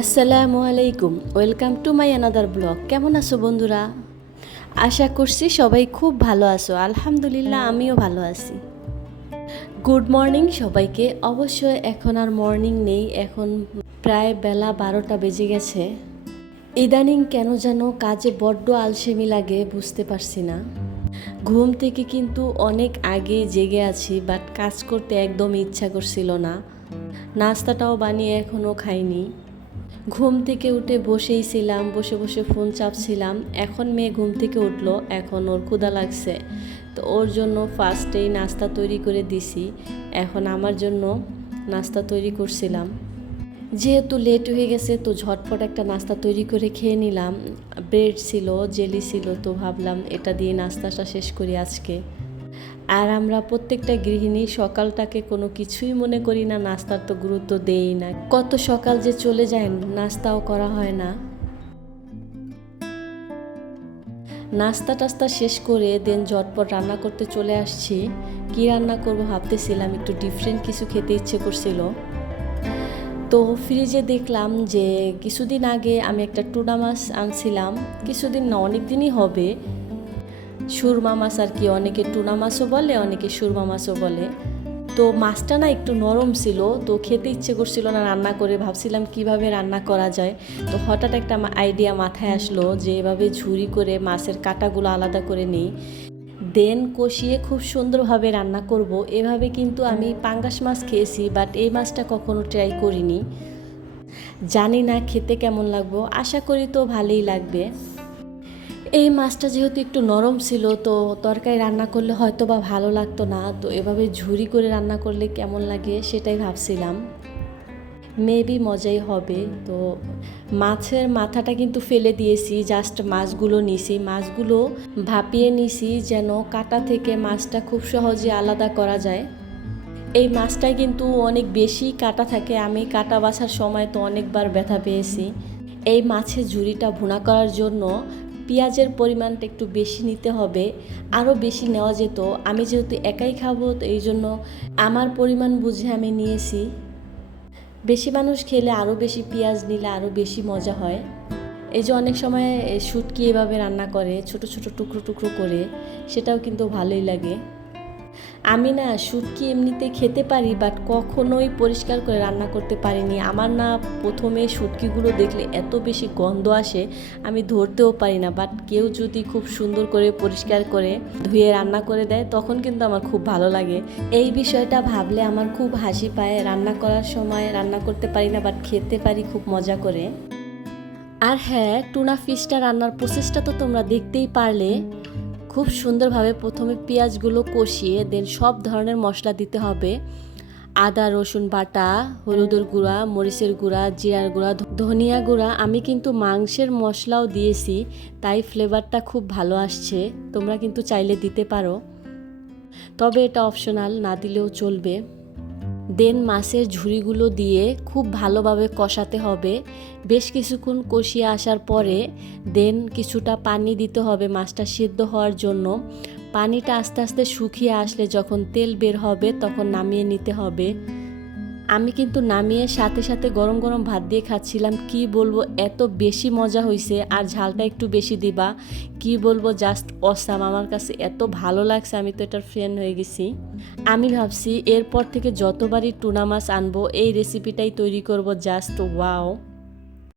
আসসালামু আলাইকুম, welcome to my another blog. কেমন আছো বন্ধুরা? আশা করছি সবাই খুব ভালো আছো। আলহামদুলিল্লাহ, আমিও ভালো আছি। গুড মর্নিং সবাইকে। অবশ্যই এখন আর মর্নিং নেই। এখন প্রায় বেলা বারোটা বেজে গেছে। ইদানিং কেন যেন কাজে বড্ড আলসেমি লাগে, বুঝতে পারছি না। ঘুম থেকে কিন্তু অনেক আগে জেগে আছি বাট কাজ করতে একদম ইচ্ছা করছিল না। নাস্তাটাও বানিয়ে এখনও খাইনি। ঘুম থেকে উঠে বসেই ছিলাম, বসে বসে ফোন চাপছিলাম। এখন মেয়ে ঘুম থেকে উঠল, এখন ওর ক্ষুদা লাগছে। তো ওর জন্য ফার্স্টেই নাস্তা তৈরি করে দিছি। এখন আমার জন্য নাস্তা তৈরি করছিলাম। যেহেতু লেট হয়ে গেছে, তো ঝটপট একটা নাস্তা তৈরি করে খেয়ে নিলাম। ব্রেড ছিল, জেলি ছিল, তো ভাবলাম এটা দিয়ে নাস্তাটা শেষ করি আজকে। আর আমরা প্রত্যেকটা গৃহিণী সকালটাকে কোনো কিছুই মনে করি না, নাস্তার তো গুরুত্ব দেই না। কত সকাল যে চলে যায়, নাস্তাও করা হয় না। নাস্তা টাস্তা শেষ করে দেন ঝটপট রান্না করতে চলে আসছি। কি রান্না করব ভাবতেছিলাম, একটু ডিফারেন্ট কিছু খেতে ইচ্ছে করছিল। তো ফ্রিজে দেখলাম যে, কিছুদিন আগে আমি একটা টুনা মাছ আনছিলাম। কিছুদিন না অনেক দিনই হবে। সুরমা মাছ আর কি, অনেকে টুনা মাছও বলে, অনেকে সুরমা মাছও বলে। তো মাছটা না একটু নরম ছিল, তো খেতে ইচ্ছে করছিল না রান্না করে, ভাবছিলাম কীভাবে রান্না করা যায়। তো হঠাৎ একটা আইডিয়া মাথায় আসলো যে এভাবে ঝুরি করে মাছের কাঁটাগুলো আলাদা করে নিই। দেন কষিয়ে খুব সুন্দরভাবে রান্না করব। এভাবে কিন্তু আমি পাঙ্গাস মাছ খেয়েছি বাট এই মাছটা কখনো ট্রাই করিনি। জানি না খেতে কেমন লাগবো, আশা করি তো ভালোই লাগবে। এই মাছটা যেহেতু একটু নরম ছিল, তো তরকারি রান্না করলে হয়তো বা ভালো লাগতো না। তো এভাবে ঝুরি করে রান্না করলে কেমন লাগে সেটাই ভাবছিলাম। মেবি মজাই হবে। তো মাছের মাথাটা কিন্তু ফেলে দিয়েছি জাস্ট মাছগুলো নিছি। মাছগুলো ভাপিয়ে নিছি যেন কাটা থেকে মাছটা খুব সহজে আলাদা করা যায়। এই মাছটা কিন্তু অনেক বেশি কাটা থাকে। আমি কাটা বাছার সময় তো অনেকবার ব্যথা পেয়েছি। এই মাছের ঝুড়িটা ভুনা করার জন্য পেঁয়াজের পরিমাণটা একটু বেশি নিতে হবে, আরও বেশি নেওয়া যেত। আমি যেহেতু একাই খাব, তো এই জন্য আমার পরিমাণ বুঝে আমি নিয়েছি। বেশি মানুষ খেলে আরও বেশি পেঁয়াজ নিলে আরও বেশি মজা হয়। এই যে অনেক সময় শুটকি এভাবে রান্না করে, ছোট ছোট টুকরো টুকরো করে, সেটাও কিন্তু ভালোই লাগে। আমি না শুটকি এমনিতে খেতে পারি বাট কখনোই পরিষ্কার করে রান্না করতে পারিনি। আমার না প্রথমে শুটকিগুলো দেখলে এত বেশি গন্ধ আসে, আমি ধরতেও পারি না। বাট কেউ যদি খুব সুন্দর করে পরিষ্কার করে ধুয়ে রান্না করে দেয়, তখন কিন্তু আমার খুব ভালো লাগে। এই বিষয়টা ভাবলে আমার খুব হাসি পায়, রান্না করার সময় রান্না করতে পারি না বাট খেতে পারি খুব মজা করে। আর হ্যাঁ টুনা ফিশটা রান্নার প্রসেসটা তো তোমরা দেখতেই পারলে। খুব সুন্দরভাবে প্রথমে পেঁয়াজগুলো কষিয়ে দেন সব ধরনের মশলা দিতে হবে। আদা, রসুন বাটা, হলুদের গুঁড়া, মরিচের গুঁড়া, জিরার গুঁড়া ধনিয়া গুঁড়া। আমি কিন্তু মাংসের মশলাও দিয়েছি, তাই ফ্লেভারটা খুব ভালো আসছে। তোমরা কিন্তু চাইলে দিতে পারো। তবে এটা অপশনাল, না দিলেও চলবে। দেন মাছের ঝুড়িগুলো দিয়ে খুব ভালোভাবে কষাতে হবে। বেশ কিছুক্ষণ কষিয়ে আসার পরে দেন কিছুটা পানি দিতে হবে মাছটা সিদ্ধ হওয়ার জন্য। পানিটা আস্তে আস্তে শুকিয়ে আসলে যখন তেল বের হবে তখন নামিয়ে নিতে হবে। আমি কিন্তু নামিয়ে সাথে সাথে গরম গরম ভাত দিয়ে খাচ্ছিলাম। কি বলব, এত বেশি মজা হয়েছে আর ঝালটা একটু বেশি দিবা। কি বলব জাস্ট অসাম আমার কাছে এত ভালো লাগছে, আমি তো এটার ফ্রেন্ড হয়ে গেছি। আমি ভাবছি এরপর থেকে যতবারই টুনা মাছ আনব, এই রেসিপিটাই তৈরি করব জাস্ট ওয়াও